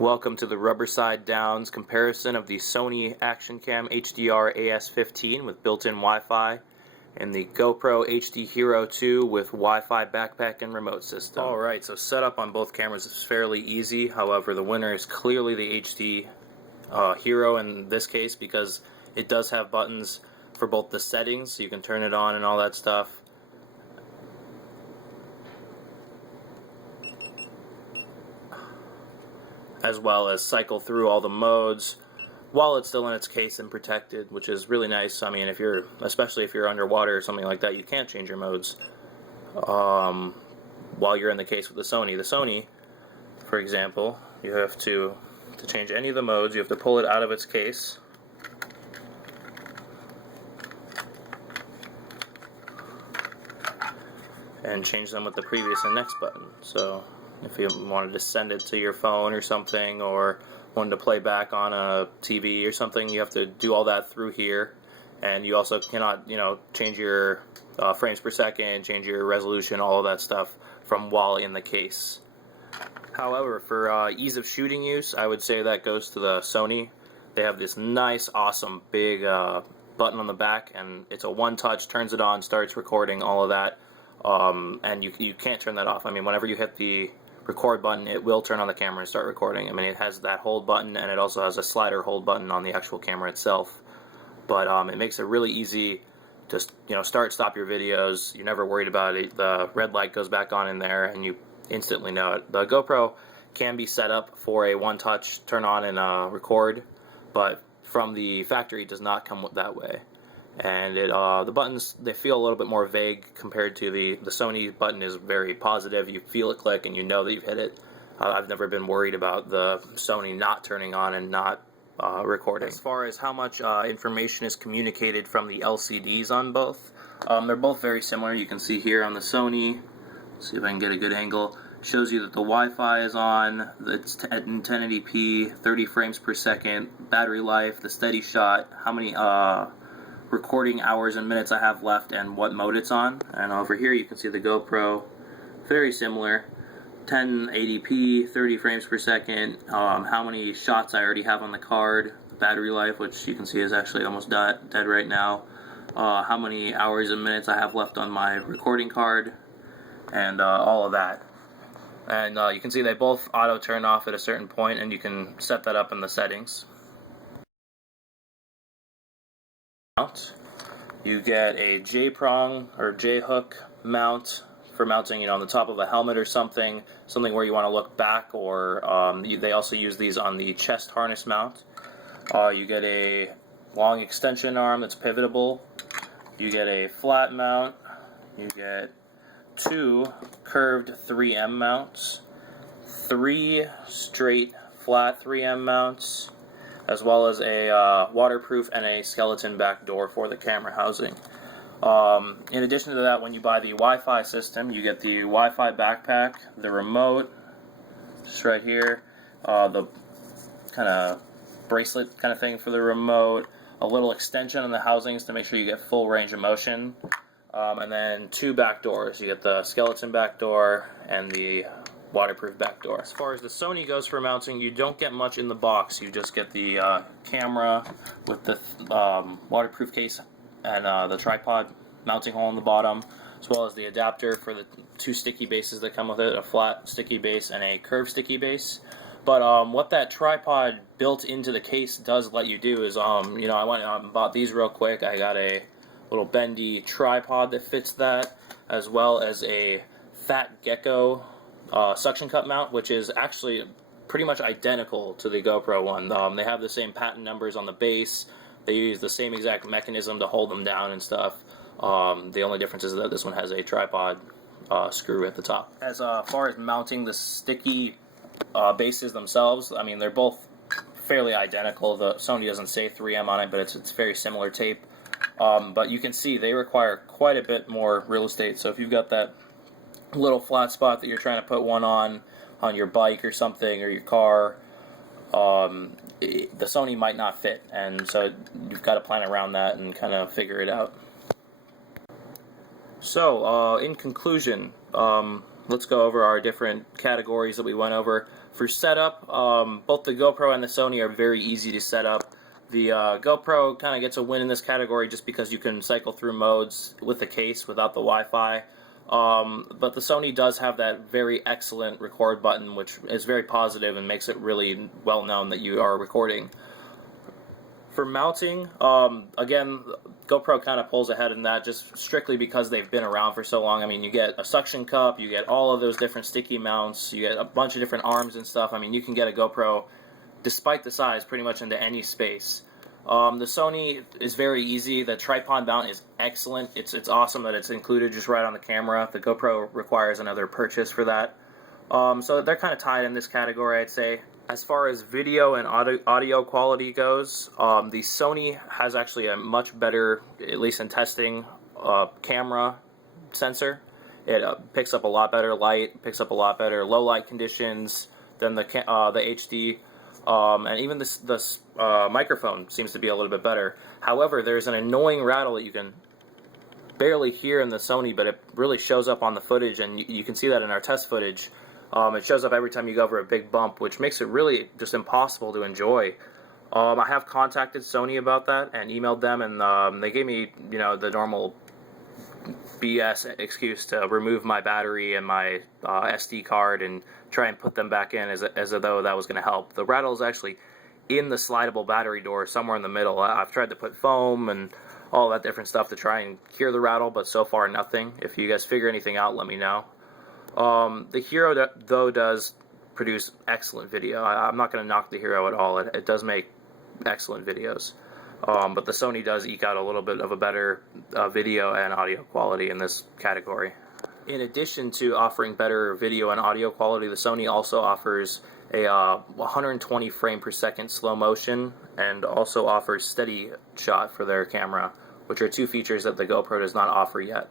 Welcome to the rubber side downs comparison of the Sony Action Cam HDR-AS15 with built-in Wi-Fi and the GoPro HD Hero 2 with Wi-Fi backpack and remote system. Alright, so setup on both cameras is fairly easy. However, the winner is clearly the HD Hero in this case because it does have buttons for both the settings, so you can turn it on and all that stuff. As well as cycle through all the modes while it's still in its case and protected, which is really nice. I mean, especially if you're underwater or something like that, you can't change your modes while you're in the case with the Sony. The Sony, for example, you have to change any of the modes, you have to pull it out of its case. And change them with the previous and next button. So if you wanted to send it to your phone or something, or wanted to play back on a TV or something, you have to do all that through here. And you also cannot, change your frames per second, change your resolution, all of that stuff from while in the case. However, for ease of shooting use, I would say that goes to the Sony. They have this nice, awesome, big button on the back, and it's a one-touch, turns it on, starts recording, all of that. And you can't turn that off. I mean, whenever you hit the record button, it will turn on the camera and start recording. I mean, it has that hold button, and it also has a slider hold button on the actual camera itself. But it makes it really easy to start, stop your videos. You're never worried about it. The red light goes back on in there, and you instantly know it. The GoPro can be set up for a one-touch turn on and record, but from the factory, it does not come that way. And the buttons, they feel a little bit more vague compared to the Sony button is very positive. You feel it click and you know that you've hit it. I've never been worried about the Sony not turning on and not recording. As far as how much information is communicated from the LCDs on both, they're both very similar. You can see here on the Sony, let's see if I can get a good angle, shows you that the Wi-Fi is on, it's at 1080p, 30 frames per second, battery life, the steady shot, how many recording hours and minutes I have left, and what mode it's on. And over here you can see the GoPro, very similar, 1080p, 30 frames per second, how many shots I already have on the card, battery life, which you can see is actually almost dead right now, how many hours and minutes I have left on my recording card, and all of that. And you can see they both auto turn off at a certain point, and you can set that up in the settings. You get a J-prong or J-hook mount for mounting, on the top of a helmet or something where you want to look back, or they also use these on the chest harness mount. You get a long extension arm that's pivotable. You get a flat mount. You get 2 curved 3M mounts, 3 straight flat 3M mounts, as well as a waterproof and a skeleton back door for the camera housing. In addition to that, when you buy the Wi-Fi system, you get the Wi-Fi backpack, the remote, just right here, the kind of bracelet kind of thing for the remote, a little extension on the housings to make sure you get full range of motion, and then 2 back doors. You get the skeleton back door and the waterproof back door. As far as the Sony goes for mounting, you don't get much in the box. You just get the camera with the waterproof case and the tripod mounting hole in the bottom, as well as the adapter for the 2 sticky bases that come with it, a flat sticky base and a curved sticky base. But what that tripod built into the case does let you do is, I went out and bought these real quick. I got a little bendy tripod that fits that, as well as a Fat Gecko suction cup mount, which is actually pretty much identical to the GoPro one. They have the same patent numbers on the base. They use the same exact mechanism to hold them down and stuff. The only difference is that this one has a tripod screw at the top. As far as mounting the sticky bases themselves, I mean, they're both fairly identical. The Sony doesn't say 3M on it, but it's very similar tape. But you can see they require quite a bit more real estate. So if you've got that little flat spot that you're trying to put one on your bike or something, or your car, the Sony might not fit, and so you've got to plan around that and kind of figure it out. So in conclusion, let's go over our different categories that we went over. For setup, both the GoPro and the Sony are very easy to set up. The GoPro kind of gets a win in this category just because you can cycle through modes with the case without the Wi-Fi. But the Sony does have that very excellent record button, which is very positive and makes it really well known that you are recording. For mounting, again, GoPro kind of pulls ahead in that just strictly because they've been around for so long. I mean, you get a suction cup, you get all of those different sticky mounts, you get a bunch of different arms and stuff. I mean, you can get a GoPro, despite the size, pretty much into any space. The Sony is very easy. The tripod mount is excellent. It's awesome that it's included just right on the camera. The GoPro requires another purchase for that. So they're kind of tied in this category, I'd say. As far as video and audio quality goes, the Sony has actually a much better, at least in testing, camera sensor. It picks up a lot better light, picks up a lot better low light conditions than the HD. And even this microphone seems to be a little bit better. However, there's an annoying rattle that you can barely hear in the Sony, but it really shows up on the footage, and you can see that in our test footage. It shows up every time you go over a big bump, which makes it really just impossible to enjoy. I have contacted Sony about that and emailed them, and they gave me, the normal BS excuse to remove my battery and my SD card and try and put them back in as though that was going to help. The rattle is actually in the slidable battery door somewhere in the middle. I've tried to put foam and all that different stuff to try and cure the rattle, but so far nothing. If you guys figure anything out, let me know. The Hero, though, does produce excellent video. I'm not going to knock the Hero at all. It does make excellent videos. But the Sony does eke out a little bit of a better video and audio quality in this category. In addition to offering better video and audio quality, the Sony also offers a 120 frame per second slow motion and also offers steady shot for their camera, which are two features that the GoPro does not offer yet.